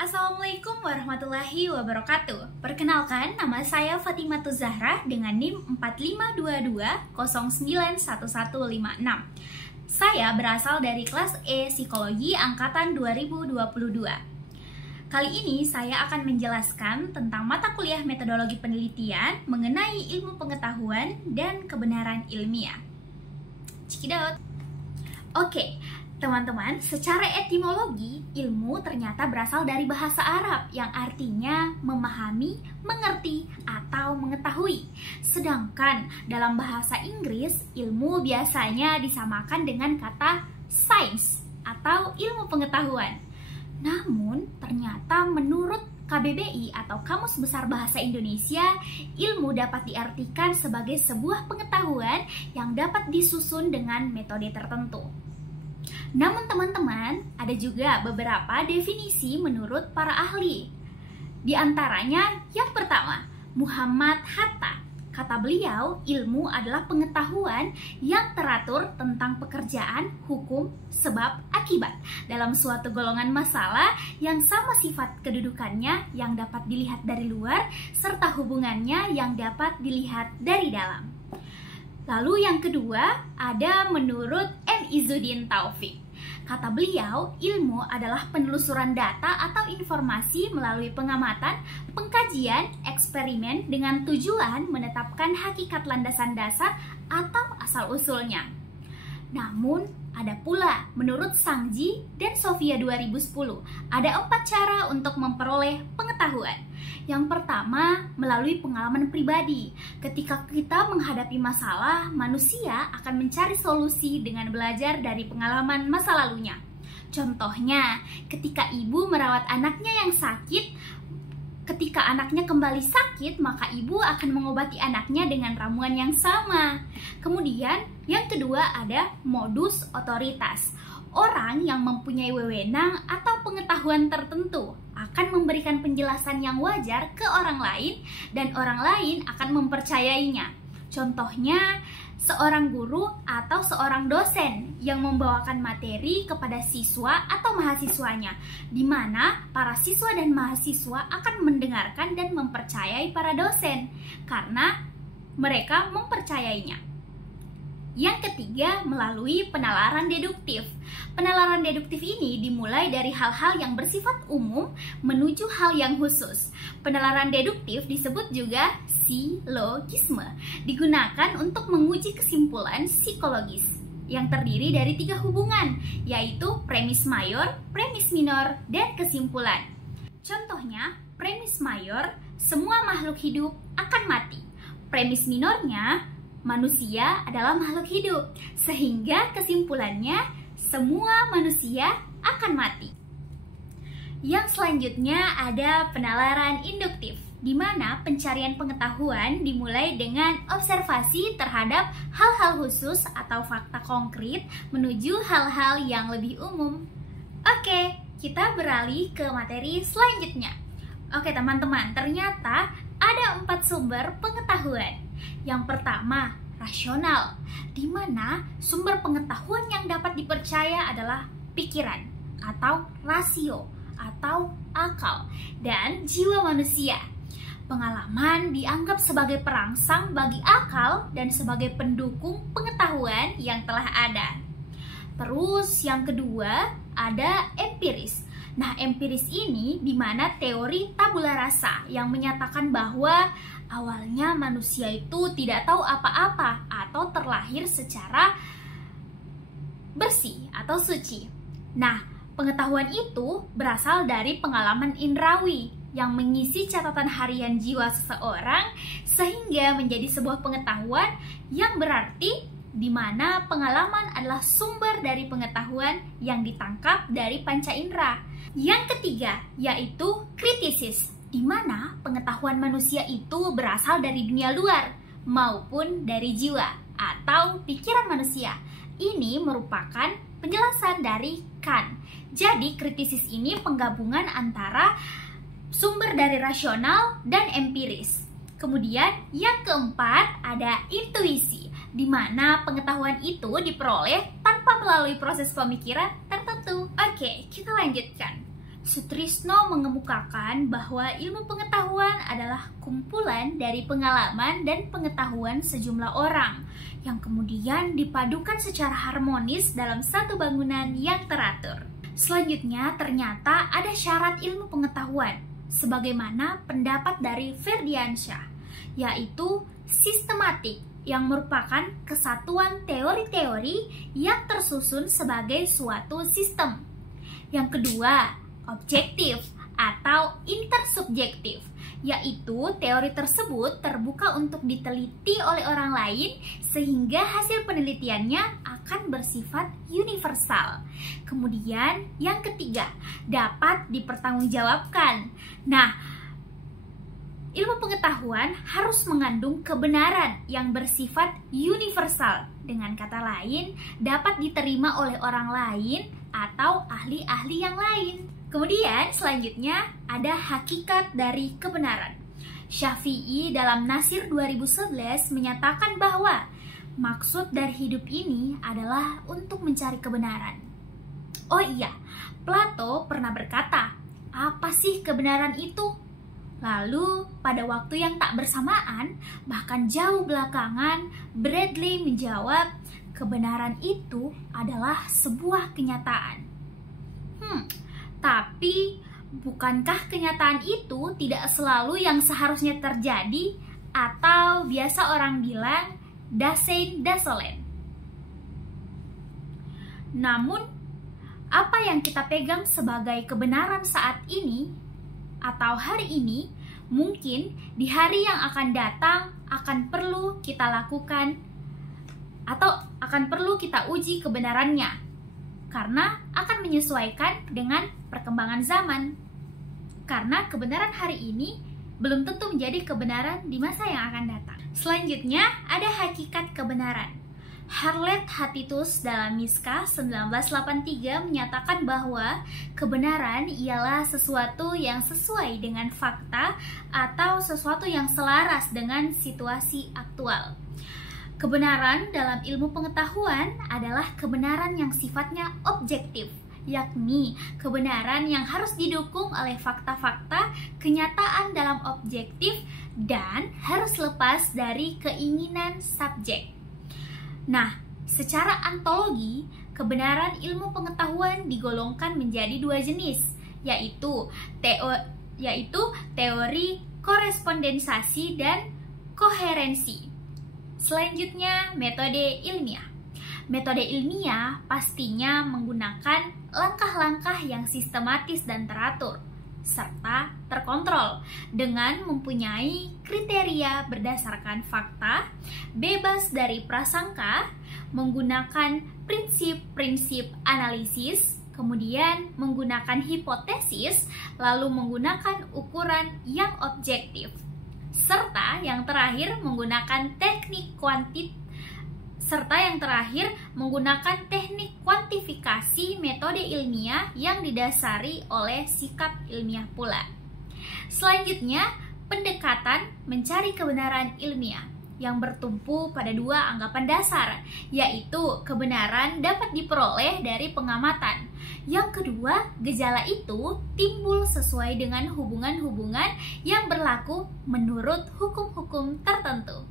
Assalamualaikum warahmatullahi wabarakatuh. Perkenalkan, nama saya Fatimah Zahra dengan NIM 4522091156. Saya berasal dari kelas E Psikologi angkatan 2022. Kali ini saya akan menjelaskan tentang mata kuliah metodologi penelitian mengenai ilmu pengetahuan dan kebenaran ilmiah. Cekidot. Oke, teman-teman, secara etimologi, ilmu ternyata berasal dari bahasa Arab yang artinya memahami, mengerti, atau mengetahui. Sedangkan dalam bahasa Inggris, ilmu biasanya disamakan dengan kata science atau ilmu pengetahuan. Namun, ternyata menurut KBBI atau Kamus Besar Bahasa Indonesia, ilmu dapat diartikan sebagai sebuah pengetahuan yang dapat disusun dengan metode tertentu. Namun teman-teman, ada juga beberapa definisi menurut para ahli. Di antaranya, yang pertama, Muhammad Hatta. Kata beliau, ilmu adalah pengetahuan yang teratur tentang pekerjaan, hukum, sebab, akibat dalam suatu golongan masalah yang sama sifat kedudukannya yang dapat dilihat dari luar serta hubungannya yang dapat dilihat dari dalam. Lalu yang kedua, ada menurut M. Izzuddin Taufik. Kata beliau, ilmu adalah penelusuran data atau informasi melalui pengamatan, pengkajian, eksperimen dengan tujuan menetapkan hakikat landasan dasar atau asal-usulnya. Namun, ada pula menurut Sangji dan Sofia 2010, ada 4 cara untuk memperoleh pengetahuan. Yang pertama, melalui pengalaman pribadi. Ketika kita menghadapi masalah, manusia akan mencari solusi dengan belajar dari pengalaman masa lalunya. Contohnya, ketika ibu merawat anaknya yang sakit, ketika anaknya kembali sakit, maka ibu akan mengobati anaknya dengan ramuan yang sama. Kemudian, yang kedua ada modus otoritas. Orang yang mempunyai wewenang atau pengetahuan tertentu akan memberikan penjelasan yang wajar ke orang lain dan orang lain akan mempercayainya. Contohnya, seorang guru atau seorang dosen yang membawakan materi kepada siswa atau mahasiswanya, di mana para siswa dan mahasiswa akan mendengarkan dan mempercayai para dosen karena mereka mempercayainya. Yang ketiga, melalui penalaran deduktif. Penalaran deduktif ini dimulai dari hal-hal yang bersifat umum menuju hal yang khusus. Penalaran deduktif disebut juga silogisme, digunakan untuk menguji kesimpulan psikologis yang terdiri dari 3 hubungan, yaitu premis mayor, premis minor, dan kesimpulan. Contohnya, premis mayor, semua makhluk hidup akan mati. Premis minornya, manusia adalah makhluk hidup, sehingga kesimpulannya semua manusia akan mati. Yang selanjutnya ada penalaran induktif, di mana pencarian pengetahuan dimulai dengan observasi terhadap hal-hal khusus atau fakta konkret menuju hal-hal yang lebih umum. Oke, kita beralih ke materi selanjutnya. Oke teman-teman, ternyata ada 4 sumber pengetahuan. Yang pertama, rasional, di mana sumber pengetahuan yang dapat dipercaya adalah pikiran atau rasio atau akal dan jiwa manusia. Pengalaman dianggap sebagai perangsang bagi akal dan sebagai pendukung pengetahuan yang telah ada. Terus yang kedua ada empiris. Nah, empiris ini di mana teori tabula rasa yang menyatakan bahwa awalnya manusia itu tidak tahu apa-apa atau terlahir secara bersih atau suci. Nah, pengetahuan itu berasal dari pengalaman indrawi yang mengisi catatan harian jiwa seseorang sehingga menjadi sebuah pengetahuan yang berarti di mana pengalaman adalah sumber dari pengetahuan yang ditangkap dari panca indera. Yang ketiga yaitu kritisis, di mana pengetahuan manusia itu berasal dari dunia luar maupun dari jiwa atau pikiran manusia. Ini merupakan penjelasan dari Kant. Jadi kritisis ini penggabungan antara sumber dari rasional dan empiris. Kemudian yang keempat ada intuisi, di mana pengetahuan itu diperoleh tanpa melalui proses pemikiran tertentu. Oke, kita lanjutkan. Sutrisno mengemukakan bahwa ilmu pengetahuan adalah kumpulan dari pengalaman dan pengetahuan sejumlah orang yang kemudian dipadukan secara harmonis dalam satu bangunan yang teratur. Selanjutnya, ternyata ada syarat ilmu pengetahuan, sebagaimana pendapat dari Ferdiansyah, yaitu sistematik, yang merupakan kesatuan teori-teori yang tersusun sebagai suatu sistem. Yang kedua, objektif atau intersubjektif, yaitu teori tersebut terbuka untuk diteliti oleh orang lain sehingga hasil penelitiannya akan bersifat universal. Kemudian yang ketiga, dapat dipertanggungjawabkan. Nah, ilmu pengetahuan harus mengandung kebenaran yang bersifat universal. Dengan kata lain, dapat diterima oleh orang lain atau ahli-ahli yang lain. Kemudian selanjutnya ada hakikat dari kebenaran. Syafi'i dalam Nasir 2011 menyatakan bahwa maksud dari hidup ini adalah untuk mencari kebenaran. Oh iya, Plato pernah berkata, apa sih kebenaran itu? Lalu pada waktu yang tak bersamaan, bahkan jauh belakangan, Bradley menjawab, kebenaran itu adalah sebuah kenyataan. Tapi, bukankah kenyataan itu tidak selalu yang seharusnya terjadi atau biasa orang bilang dasein dasolen? Namun, apa yang kita pegang sebagai kebenaran saat ini atau hari ini, mungkin di hari yang akan datang akan perlu kita lakukan atau akan perlu kita uji kebenarannya, karena akan menyesuaikan dengan perkembangan zaman. Karena kebenaran hari ini belum tentu menjadi kebenaran di masa yang akan datang. Selanjutnya ada hakikat kebenaran. Harlet Hatitus dalam Miska 1983 menyatakan bahwa kebenaran ialah sesuatu yang sesuai dengan fakta atau sesuatu yang selaras dengan situasi aktual. Kebenaran dalam ilmu pengetahuan adalah kebenaran yang sifatnya objektif, yakni kebenaran yang harus didukung oleh fakta-fakta, kenyataan dalam objektif, dan harus lepas dari keinginan subjek. Nah, secara ontologi, kebenaran ilmu pengetahuan digolongkan menjadi dua jenis, yaitu teori korespondensasi dan koherensi. Selanjutnya, metode ilmiah. Metode ilmiah pastinya menggunakan langkah-langkah yang sistematis dan teratur, serta terkontrol dengan mempunyai kriteria berdasarkan fakta, bebas dari prasangka, menggunakan prinsip-prinsip analisis, kemudian menggunakan hipotesis, lalu menggunakan ukuran yang objektif, serta yang terakhir menggunakan teknik kuantifikasi metode ilmiah yang didasari oleh sikap ilmiah pula. Selanjutnya, pendekatan mencari kebenaran ilmiah yang bertumpu pada dua anggapan dasar, yaitu kebenaran dapat diperoleh dari pengamatan. Yang kedua, gejala itu timbul sesuai dengan hubungan-hubungan yang berlaku menurut hukum-hukum tertentu.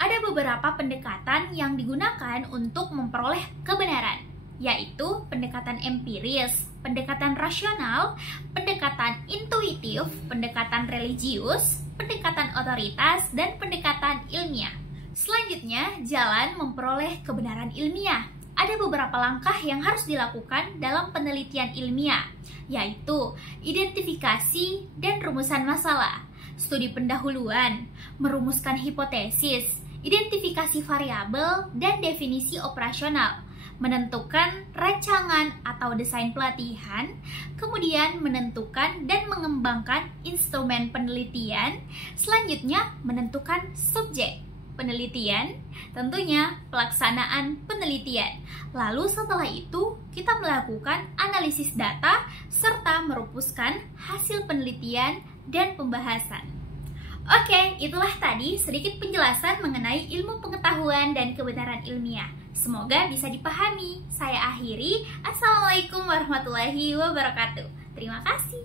Ada beberapa pendekatan yang digunakan untuk memperoleh kebenaran, yaitu pendekatan empiris, pendekatan rasional, pendekatan intuitif, pendekatan religius, pendekatan otoritas, dan pendekatan ilmiah. Selanjutnya, jalan memperoleh kebenaran ilmiah. Ada beberapa langkah yang harus dilakukan dalam penelitian ilmiah, yaitu identifikasi dan rumusan masalah, studi pendahuluan, merumuskan hipotesis, identifikasi variabel, dan definisi operasional, menentukan rancangan atau desain pelatihan, kemudian menentukan dan mengembangkan instrumen penelitian, selanjutnya menentukan subjek penelitian, tentunya pelaksanaan penelitian. Lalu setelah itu kita melakukan analisis data serta merumuskan hasil penelitian dan pembahasan. Oke, itulah tadi sedikit penjelasan mengenai ilmu pengetahuan dan kebenaran ilmiah. Semoga bisa dipahami. Saya akhiri. Assalamualaikum warahmatullahi wabarakatuh. Terima kasih.